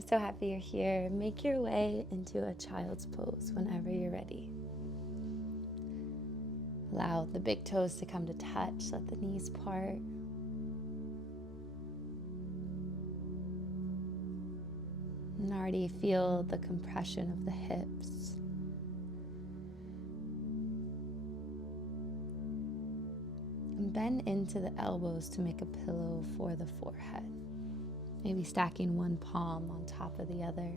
I'm so happy you're here. Make your way into a child's pose whenever you're ready. Allow the big toes to come to touch. Let the knees part. And already feel the compression of the hips. And bend into the elbows to make a pillow for the forehead. Maybe stacking one palm on top of the other.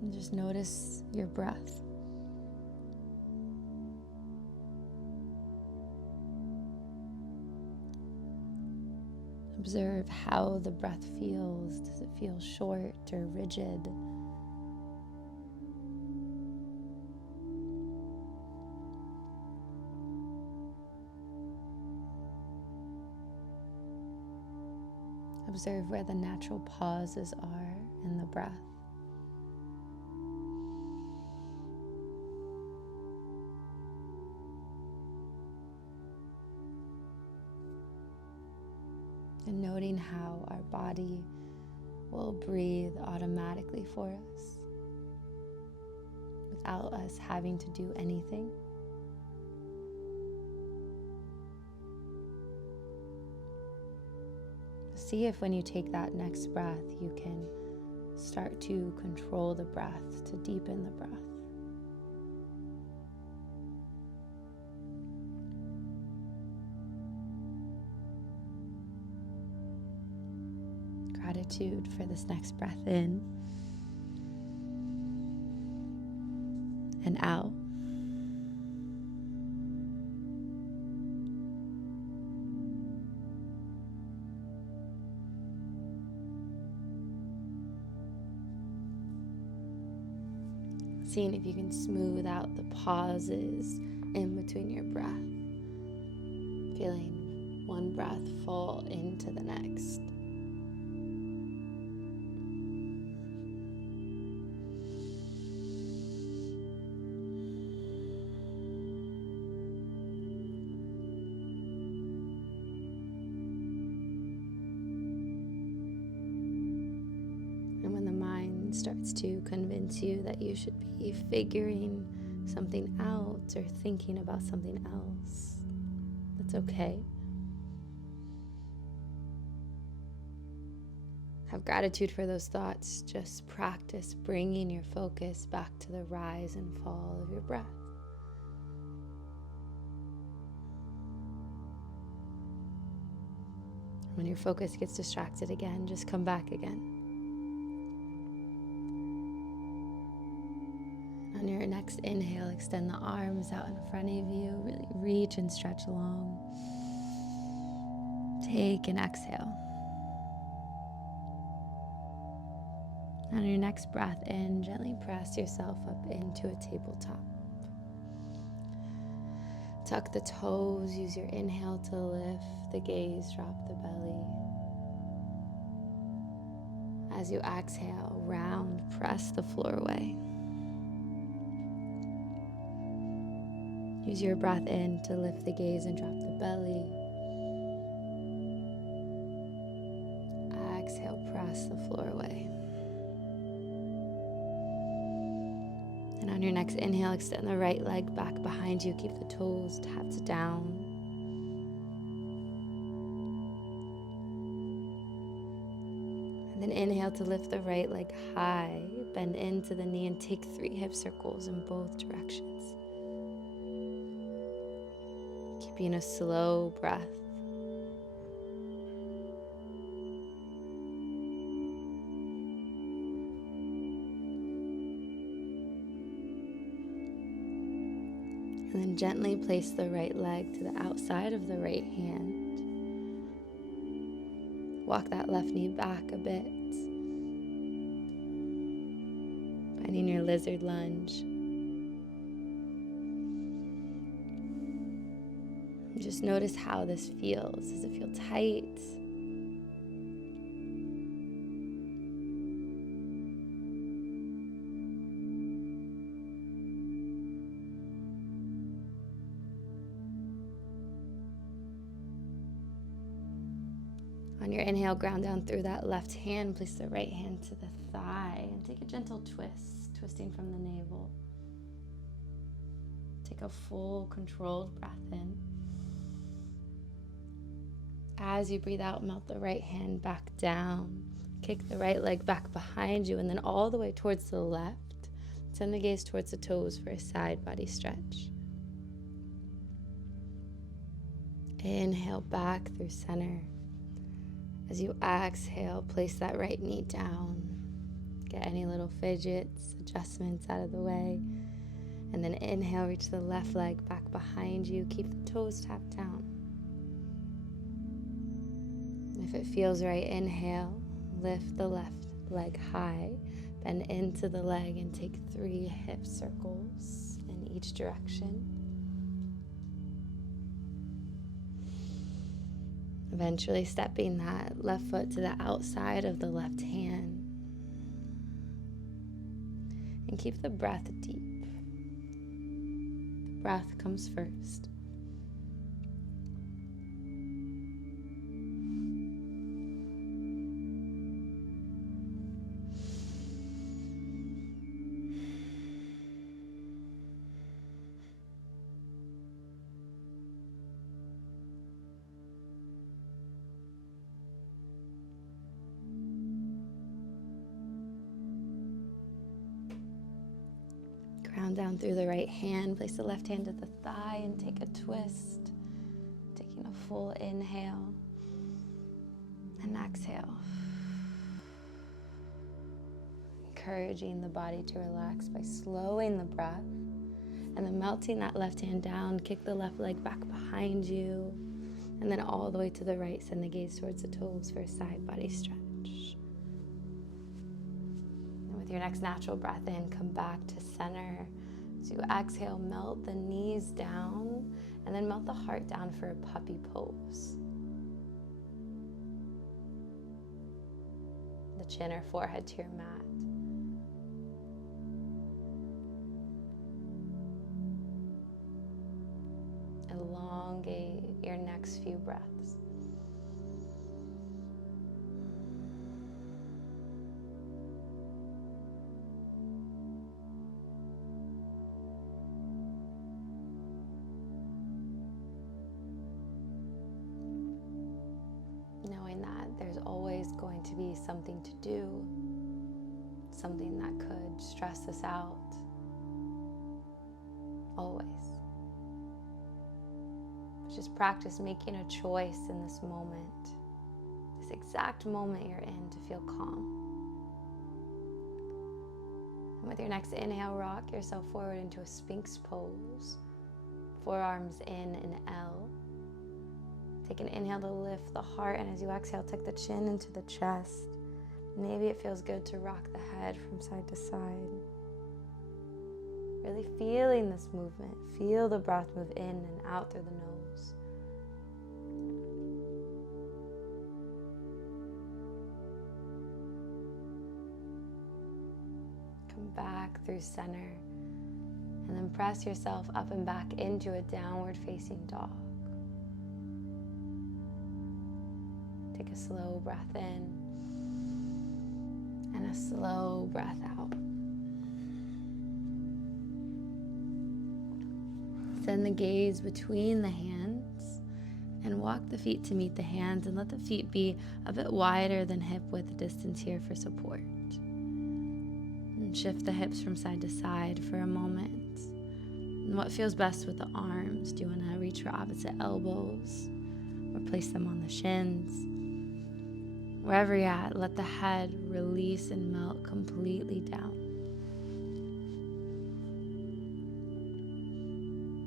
And just notice your breath. Observe how the breath feels. Does it feel short or rigid? Observe where the natural pauses are in the breath. And noting how our body will breathe automatically for us without us having to do anything. See if when you take that next breath, you can start to control the breath, to deepen the breath. Gratitude for this next breath in and out. Seeing if you can smooth out the pauses in between your breath. Feeling one breath fall into the next. And when the mind starts to convince you that you should be figuring something out or thinking about something else, that's okay. Have gratitude for those thoughts. Just practice bringing your focus back to the rise and fall of your breath. When your focus gets distracted again, just come back again. On your next inhale, extend the arms out in front of you. Really reach and stretch long. Take an exhale. On your next breath in, gently press yourself up into a tabletop. Tuck the toes, use your inhale to lift the gaze, drop the belly. As you exhale, round, press the floor away. Use your breath in to lift the gaze and drop the belly. Exhale, press the floor away. And on your next inhale, extend the right leg back behind you. Keep the toes tapped down. And then inhale to lift the right leg high. Bend into the knee and take 3 hip circles in both directions. Keeping a slow breath. And then gently place the right leg to the outside of the right hand. Walk that left knee back a bit. Finding your lizard lunge. Just notice how this feels. Does it feel tight? On your inhale, ground down through that left hand. Place the right hand to the thigh and take a gentle twist, twisting from the navel. Take a full controlled breath in. As you breathe out, melt the right hand back down. Kick the right leg back behind you and then all the way towards the left. Send the gaze towards the toes for a side body stretch. Inhale back through center. As you exhale, place that right knee down. Get any little fidgets, adjustments out of the way. And then inhale, reach the left leg back behind you. Keep the toes tapped down. If it feels right, inhale, lift the left leg high, bend into the leg and take 3 hip circles in each direction. Eventually stepping that left foot to the outside of the left hand. And keep the breath deep. The breath comes first. Ground down through the right hand. Place the left hand to the thigh and take a twist. Taking a full inhale and exhale. Encouraging the body to relax by slowing the breath and then melting that left hand down. Kick the left leg back behind you and then all the way to the right. Send the gaze towards the toes for a side body stretch. Your next natural breath in, come back to center. So you exhale, melt the knees down, and then melt the heart down for a puppy pose. The chin or forehead to your mat. Elongate your next few breaths. Knowing that there's always going to be something to do, something that could stress us out, always. But just practice making a choice in this moment, this exact moment you're in, to feel calm. And with your next inhale, rock yourself forward into a Sphinx pose, forearms in an L. Take an inhale to lift the heart, and as you exhale, tuck the chin into the chest. Maybe it feels good to rock the head from side to side. Really feeling this movement. Feel the breath move in and out through the nose. Come back through center, and then press yourself up and back into a downward facing dog. Take a slow breath in and a slow breath out. Send the gaze between the hands and walk the feet to meet the hands, and let the feet be a bit wider than hip width distance here for support. And shift the hips from side to side for a moment. And what feels best with the arms? Do you want to reach for opposite elbows or place them on the shins? Wherever you're at, let the head release and melt completely down.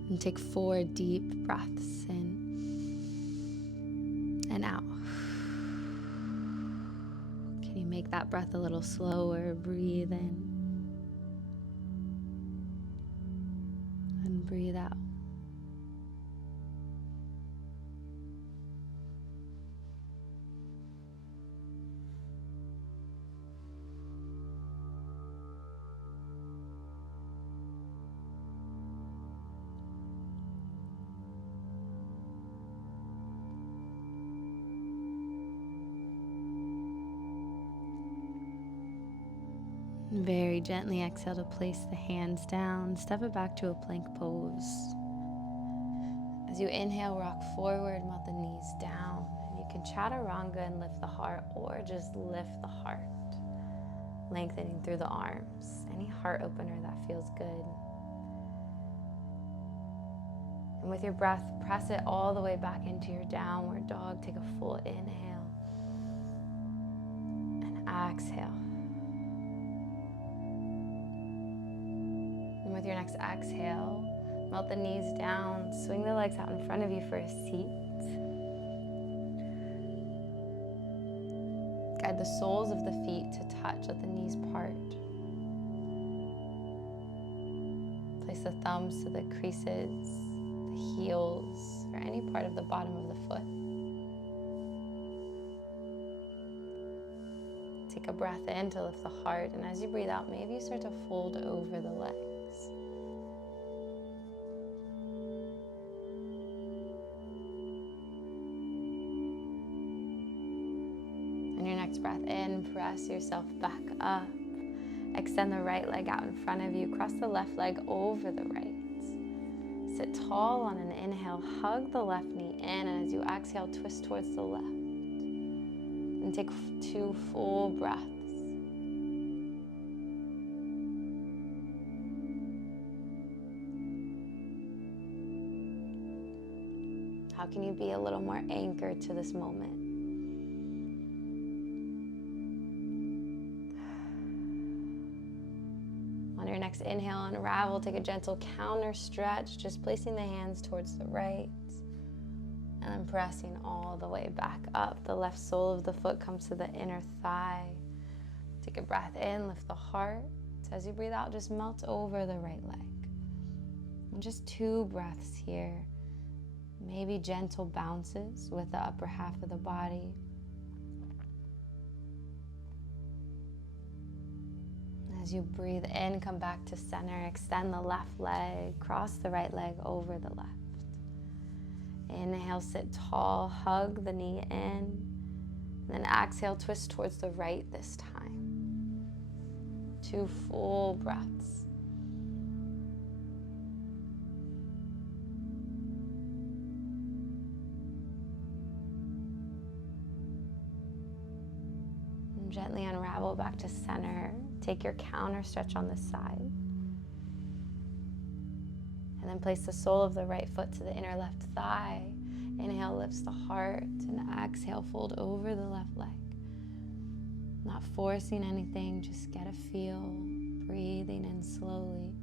And take 4 deep breaths in and out. Can you make that breath a little slower? Breathe in and breathe out. Very gently exhale to place the hands down. Step it back to a plank pose. As you inhale, rock forward, melt the knees down. And you can chaturanga and lift the heart, or just lift the heart, lengthening through the arms. Any heart opener that feels good. And with your breath, press it all the way back into your downward dog. Take a full inhale and exhale. And with your next exhale, melt the knees down, swing the legs out in front of you for a seat. Guide the soles of the feet to touch, let the knees part. Place the thumbs to the creases, the heels, or any part of the bottom of the foot. Take a breath in to lift the heart, and as you breathe out, maybe you start to fold over the legs. On your next breath in, press yourself back up. Extend the right leg out in front of you. Cross the left leg over the right. Sit tall on an inhale. Hug the left knee in, and as you exhale, twist towards the left. And take 2 full breaths. How can you be a little more anchored to this moment? On your next inhale, unravel, take a gentle counter stretch, just placing the hands towards the right and then pressing all the way back up. The left sole of the foot comes to the inner thigh. Take a breath in, lift the heart. So as you breathe out, just melt over the right leg. And just 2 breaths here. Maybe gentle bounces with the upper half of the body. As you breathe in, come back to center. Extend the left leg, cross the right leg over the left. Inhale, sit tall, hug the knee in. Then exhale, twist towards the right this time. 2 full breaths. And gently unravel back to center. Take your counter stretch on this side. And then place the sole of the right foot to the inner left thigh. Inhale, lifts the heart, and exhale, fold over the left leg. Not forcing anything, just get a feel, breathing in slowly,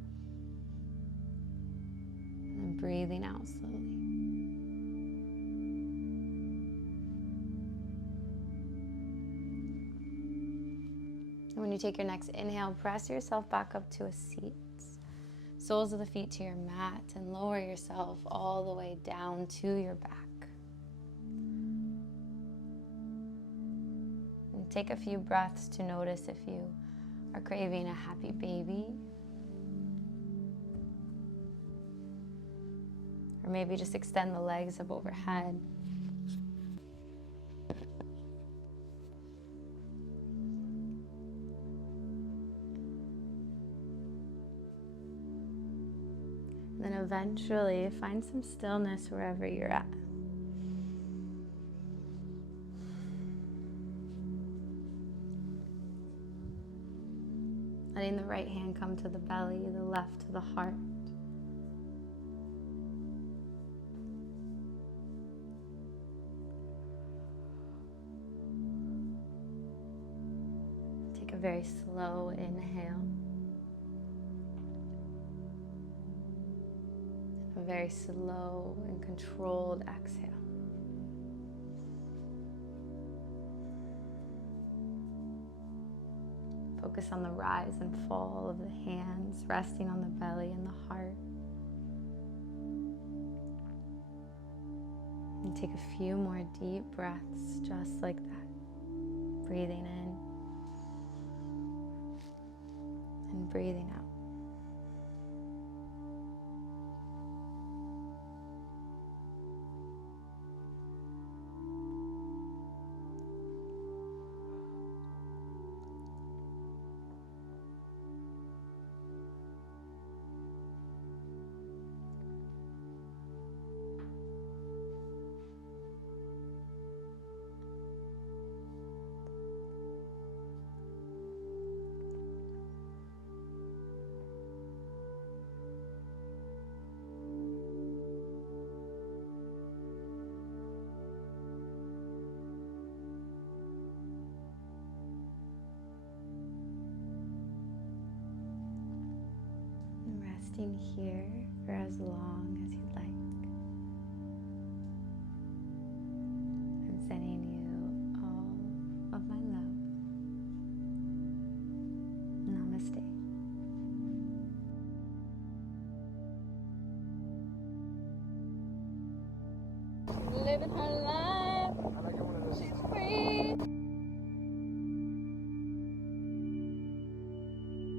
and breathing out slowly. And when you take your next inhale, press yourself back up to a seat. Soles of the feet to your mat, and lower yourself all the way down to your back. And take a few breaths to notice if you are craving a happy baby. Or maybe just extend the legs up overhead. Then eventually find some stillness wherever you're at. Letting the right hand come to the belly, the left to the heart. Take a very slow inhale. A very slow and controlled exhale. Focus on the rise and fall of the hands, resting on the belly and the heart. And take a few more deep breaths just like that. Breathing in and breathing out. resting here for as long as you'd like. I'm sending you all of my love. Namaste. Living her